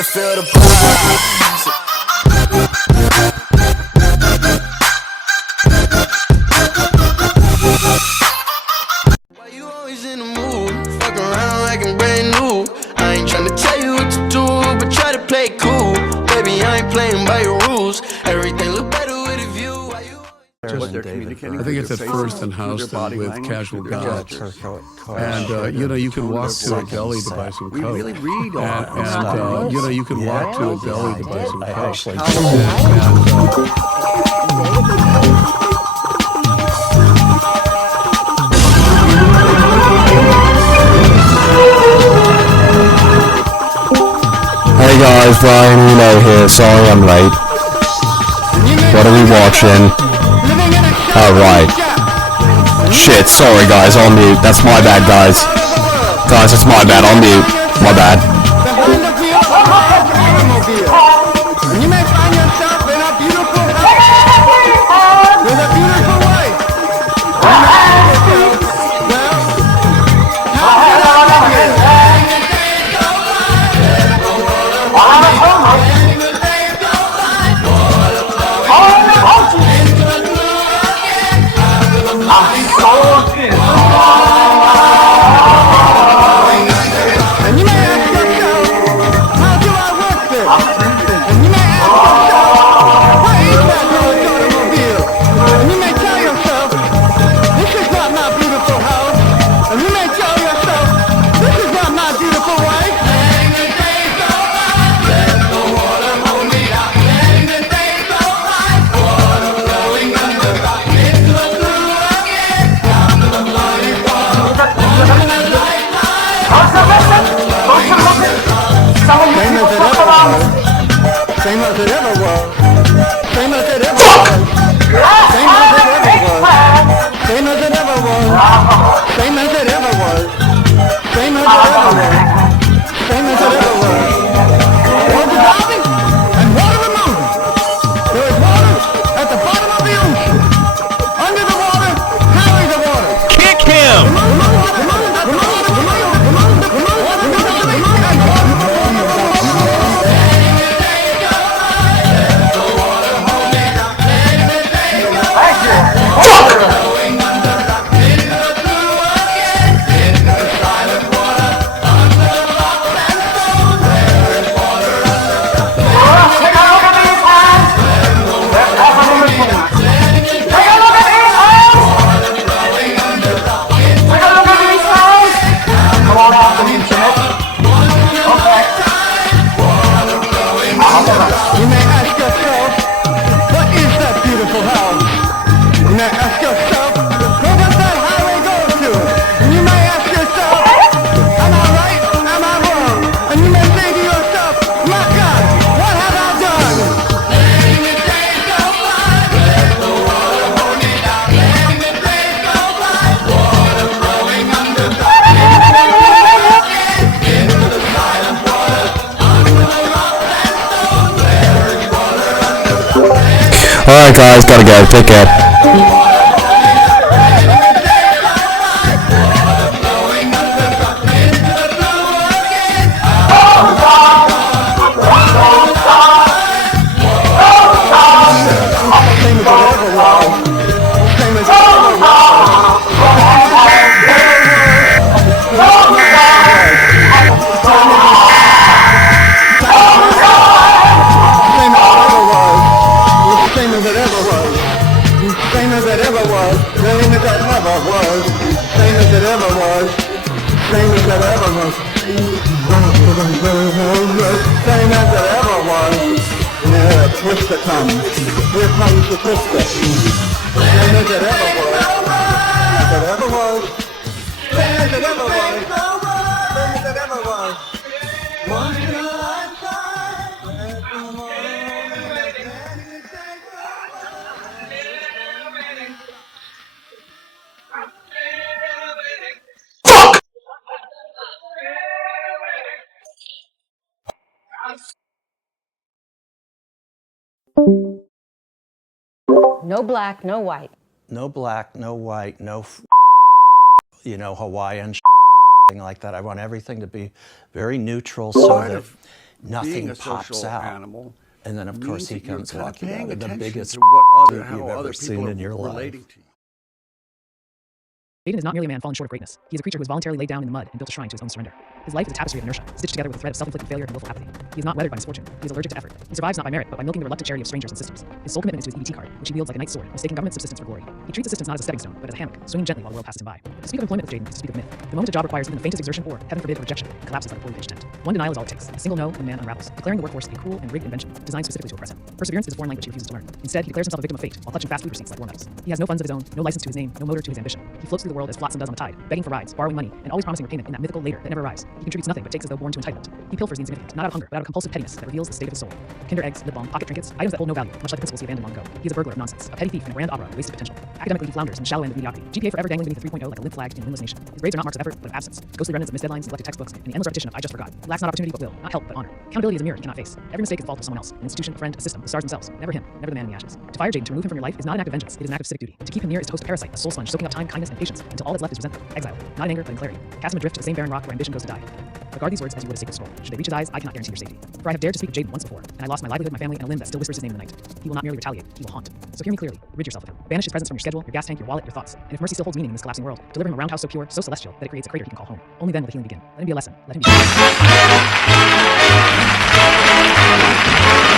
and feel the vibes. Why you always in the mood? Fuck around like I'm brand new. I ain't tryna tell you what to do, but try to play it cool. Baby, I ain't playing by your rules. Everything look better with a view. Why you What they're communicating. I think it's at First and Houston with Casual Gods. And, you know, you can walk to a deli to buy some Coke. We really read on And, you know, you can walk to a deli to buy some Coke. Hey guys, Brian Eno here. Sorry I'm late. What are we watching? Alright. Shit, sorry guys, on mute. That's my bad, guys. Guys, it's my bad, on mute. My bad. You may find yourself in a beautiful house with a beautiful wife. You may ask yourself, well, how can I love you? And you may ask yourself, how do I work this? And you may ask yourself, what is that Rolls automobile? And you may tell yourself, this is not my beautiful house. And you may tell yourself, this is not my beautiful wife. Same as it ever was. Same as it ever was. Same as it ever was. Same as it ever was. Same as it ever was. Same as it ever was. Same as it ever was. Water diving and water removing. There is water at the bottom of the ocean. Under the water, carry the water. Kick him! You may ask yourself, what is that beautiful house? You may ask yourself, where does that highway go to? And you may ask yourself, am I right? Am I wrong? And you may say to yourself, my God, what have I done? Alright guys, gotta go. Take care. Twister comes. Here comes the twister. Same as it ever was. As it ever was. Same as it ever was. Same as it ever was. Once in a No black, no white. No black, no white, no, you know, Hawaiian, thing like that. I want everything to be very neutral so that nothing a pops social out. animal. And then, of course, he means that you're comes kind of walking paying out of the attention biggest to what suit how you've other ever seen in your people are life. relating to you. Aiden is not merely a man fallen short of greatness. He is a creature who has voluntarily laid down in the mud and built a shrine to his own surrender. His life is a tapestry of inertia, stitched together with a thread of self-inflicted failure and willful apathy. He is not weathered by misfortune. He is allergic to effort. He survives not by merit, but by milking the reluctant charity of strangers and systems. His sole commitment is to his EBT card, which he wields like a knight's sword, mistaking government subsistence for glory. He treats assistance not as a stepping stone, but as a hammock, swinging gently while the world passes him by. To speak of employment with Jaden is to speak of myth. The moment a job requires even the faintest exertion or, heaven forbid, a rejection, it collapses like a poorly pitched tent. One denial is all it takes. A single no, and man unravels, declaring the workforce a cruel and rigged invention designed specifically to oppress him. Perseverance is a foreign language he refuses to learn. Instead, he declares himself a victim of fate while clutching fast food receipts like war medals. He has no funds of his own, no license to his name, no motor to his ambition. He floats through the world as flotsam does on the tide, begging for rides, borrowing money, and always promising repayment in that mythical later that never arrives. He contributes nothing but takes as though born to entitlement. He pilfers the insignificant, not out of hunger, but out of compulsive pettiness that reveals the state of his soul. Kinder eggs, lip balm, pocket trinkets, items that hold no value, much like the principles he abandoned long ago. He is a burglar of nonsense, a petty thief in a grand opera of wasted potential. Academically, he flounders in the shallow end of mediocrity. GPA forever dangling beneath the 3.0 like a limp flag in a windless nation. His grades are not marks of effort, but of absence. Ghostly remnants of missed deadlines, neglected textbooks, and the endless repetition of I just forgot. He lacks not opportunity but will, not help but honor. Accountability is a mirror he cannot face. Every mistake is the fault of someone else, an institution, a friend, a system, the stars themselves. Never him, never the man in the ashes. To fire Jaden, to remove him from your life, is not an act of vengeance, it is an act of civic duty. To keep him near is to host a parasite, a soul sponge, soaking up time, kindness, and patience, until all that's left is resentment, exile, not in anger, but in clarity. Cast him adrift to the same barren rock where ambition goes to die. Regard these words as you would a sacred scroll. Should they reach his eyes, I cannot guarantee your safety. For I have dared to speak of Jaden once before, and I lost my livelihood, my family, and a limb that still whispers his name in the night. He will not merely retaliate, he will haunt. So hear me clearly, rid yourself of him. Banish his presence from your schedule, your gas tank, your wallet, your thoughts. And if mercy still holds meaning in this collapsing world, deliver him a roundhouse so pure, so celestial, that it creates a crater he can call home. Only then will the healing begin. Let him be a lesson. Let him be